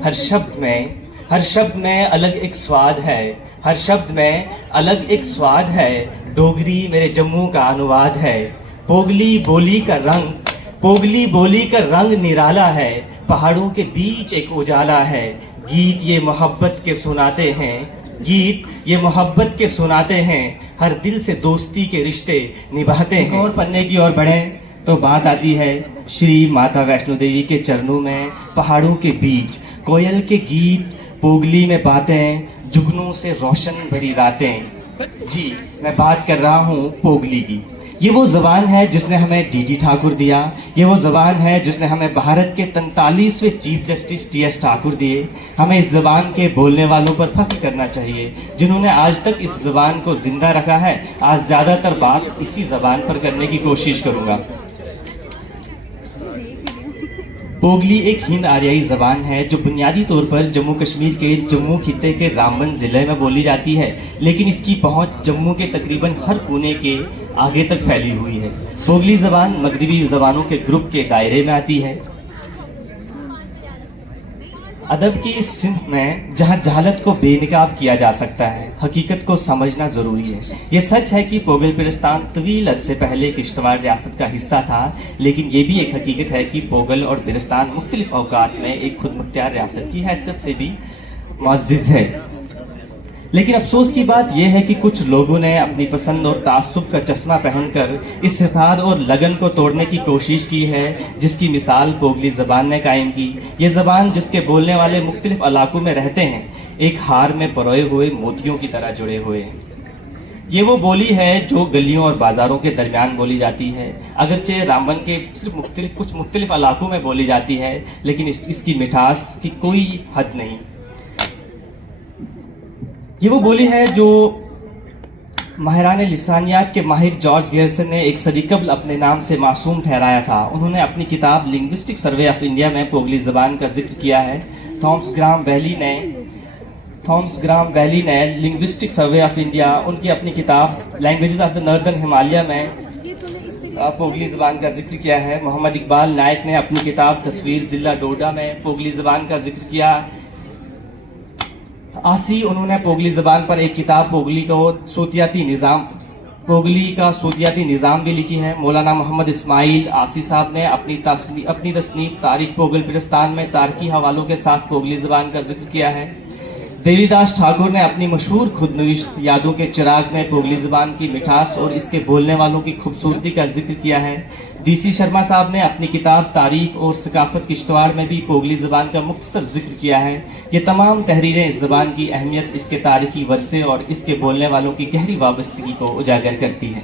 हर शब्द में अलग एक स्वाद है, हर शब्द में अलग एक स्वाद है। डोगरी मेरे जम्मू का अनुवाद है। पोगली बोली का रंग निराला है। पहाड़ों के बीच एक उजाला है। गीत ये मोहब्बत के सुनाते हैं। हर दिल से दोस्ती के रिश्ते निभाते हैं। और पन्ने की ओर बढ़े तो बात आती है श्री माता वैष्णो देवी के चरणों में। पहाड़ों के बीच कोयल के गीत, पोगली में बातें, जुगनू से रोशन भरी रातें। जी, मैं बात कर रहा हूँ पोगली की। ये वो जबान है जिसने हमें डीडी ठाकुर दिया। ये वो जबान है जिसने हमें भारत के 43वें चीफ जस्टिस टीएस ठाकुर दिए। हमें इस जबान के बोलने वालों पर फख्र करना चाहिए जिन्होंने आज तक इस जबान को जिंदा रखा है। आज ज्यादातर बात इसी जबान पर करने की कोशिश करूंगा। पोगली एक हिंद आर्याई जबान है जो बुनियादी तौर पर जम्मू कश्मीर के जम्मू खित्ते के रामबन जिले में बोली जाती है, लेकिन इसकी पहुंच जम्मू के तकरीबन हर कोने के आगे तक फैली हुई है। पोगली जबान मगरिबी जबानों के ग्रुप के दायरे में आती है। अदब की इस सिंध में जहां जहालत को बेनकाब किया जा सकता है, हकीकत को समझना जरूरी है। ये सच है कि पोगल पिरस्तान तवील अरसे पहले किश्तवाड़ रियासत का हिस्सा था, लेकिन ये भी एक हकीकत है कि पोगल और पिरस्तान मुख्तलिफ औकात में एक खुद मुख्तियार रियासत की हैसियत से भी मुअज़्ज़िज़ है। लेकिन अफसोस की बात यह है कि कुछ लोगों ने अपनी पसंद और तासुब का चश्मा पहनकर इस इत्तेहाद और लगन को तोड़ने की कोशिश की है, जिसकी मिसाल पोगली जबान ने कायम की। ये जबान जिसके बोलने वाले मुख्तलिफ इलाकों में रहते हैं, एक हार में परोए हुए मोतियों की तरह जुड़े हुए हैं। ये वो बोली है जो गलियों और बाजारों के दरमियान बोली जाती है। अगरचे रामबन के सिर्फ कुछ मुख्तलिफ इलाकों में बोली जाती है, लेकिन इसकी मिठास की कोई हद नहीं। ये वो बोली है जो माहिरान लिसानियात के माहिर जॉर्ज गेरसन ने एक सदी कबल अपने नाम से मासूम ठहराया था। उन्होंने अपनी किताब लिंग्विस्टिक सर्वे ऑफ इंडिया में पोगली जबान का जिक्र किया है। थॉमस ग्राम वैली ने लिंग्विस्टिक सर्वे ऑफ इंडिया, उनकी अपनी किताब languages of the northern Himalaya में पोगली जबान का जिक्र किया है। मोहम्मद इकबाल नायक ने अपनी किताब तस्वीर जिला डोडा में पोगली जबान का जिक्र किया। उन्होंने पोगली जबान पर एक किताब पोगली का सूतियाती निजाम भी लिखी है। मौलाना मोहम्मद इस्माइल आसी साहब ने अपनी तसनीफ तारीख पोगल पिरस्तान में तारकी हवालों के साथ पोगली जबान का जिक्र किया है। देवीदास ठाकुर ने अपनी मशहूर खुदनवीश यादों के चिराग में पोगली जबान की मिठास और इसके बोलने वालों की खूबसूरती का जिक्र किया है। डीसी शर्मा साहब ने अपनी किताब तारीख और सकाफत किश्तवाड़ में भी पोगली जबान का मुख्तसर जिक्र किया है। ये तमाम तहरीरें इस जबान की अहमियत, इसके तारीखी वर्से और इसके बोलने वालों की गहरी वाबस्तगी को उजागर करती है।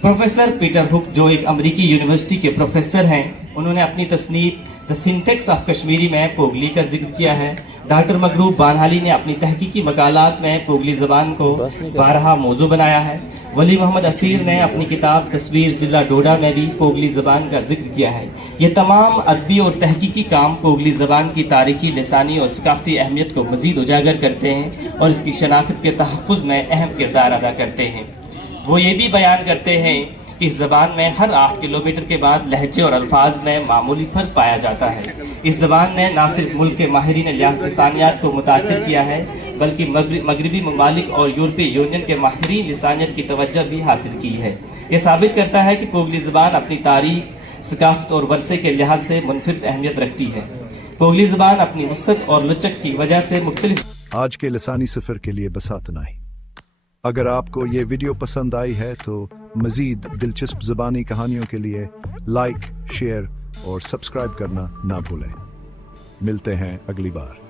प्रोफेसर पीटर हुक, जो एक अमरीकी यूनिवर्सिटी के प्रोफेसर हैं, उन्होंने अपनी तसनीफ द सिंटेक्स ऑफ कश्मीरी में पोगली का जिक्र किया है। डॉक्टर मगरूब बानहाली ने अपनी तहकीकी मकालात में पोगली जबान को 12 मौजू बनाया है। वली मोहम्मद असीर ने अपनी किताब तस्वीर जिला डोडा में भी पोगली जबान का जिक्र किया है। ये तमाम अदबी और तहकीकी काम पोगली जबान की तारीखी, लिसानी और सकाफती अहमियत को मजीद उजागर करते हैं और इसकी शनाख्त के तहफ़्फ़ुज़ में अहम किरदार अदा करते हैं। वो ये भी बयान करते हैं कि इस जबान में हर 8 किलोमीटर के बाद लहजे और अल्फाज में मामूली फर्क पाया जाता है। इस जबान ने न सिर्फ मुल्क के माहिरीन लिसानियात को मुतासिर किया है, बल्कि मगरबी ममालिक और यूरोपीय यूनियन के माहिरीन लिसानियत की तवज्जो भी हासिल की है। ये साबित करता है कि पोगली जबान अपनी तारीख, सकाफत और वर्से के लिहाज से मुनफरिद अहमियत रखती है। पोगली जबान अपनी वसअत और लचक की वजह से मुख्तलिफ। आज के लिसानी सफर के लिए बस इतना ही। अगर आपको ये वीडियो पसंद आई है तो मजीद दिलचस्प ज़बानी कहानियों के लिए लाइक, शेयर और सब्सक्राइब करना ना भूलें। मिलते हैं अगली बार।